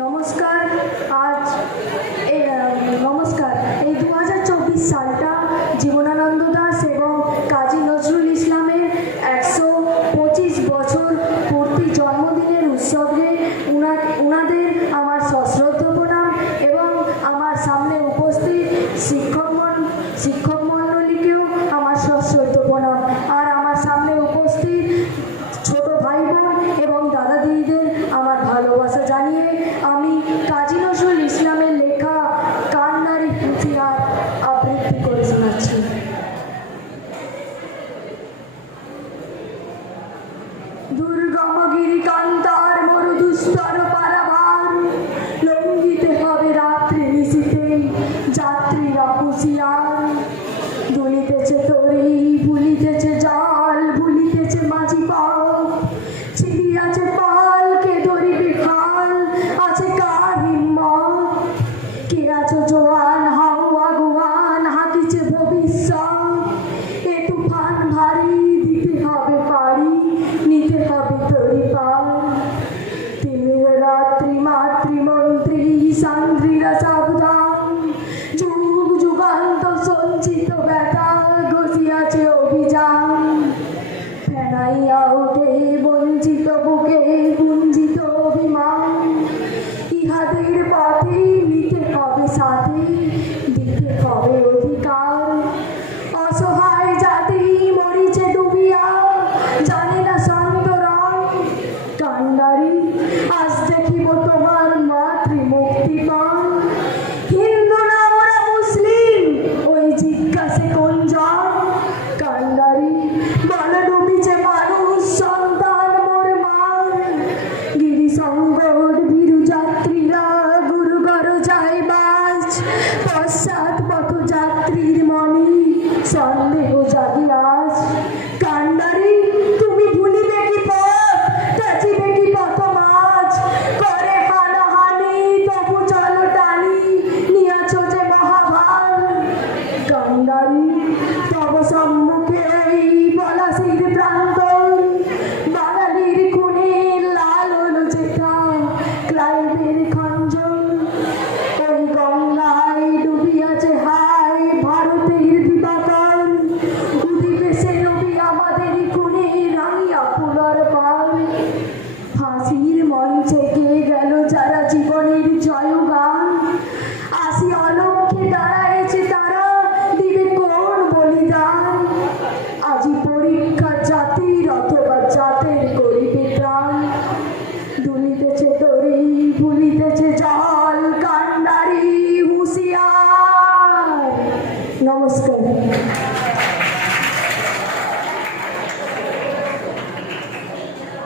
নমস্কার, আজ নমস্কার। এই দু হাজার চব্বিশ সালটা জীবনানন্দ দাস এবং কাজী নজরুল ইসলামের একশো পঁচিশ বছর পূর্তি জন্মদিনের উৎসবে উনাদের আমার সশ্রদ্ধ প্রণাম এবং আমার সামনে উপস্থিত শিক্ষক শিক্ষক মণ্ডলীকেও আমার সশ্রদ্ধ প্রণাম। আর আমার সামনে উপস্থিত আমি কাজী নজরুল ইসলামের লেখা কান্নার ইতিহাস আবৃত্তি করে শোনাচ্ছি। দুর্গমগিরি কান্তার মরুদুস্তর পারাভার লঙ্ঘিতে হবে রাত্রি নিশিতেই যাত্রীরা খুশিয়া হারাইয়া উঠে বঞ্চিত বুকে কাছে তারা, দিবে কোন বলিদান? আজি পরীক্ষা জাতির অথবা জাতের গরিবের প্রাণ। দুলিতেছে দড়ি ভুলিতেছে যা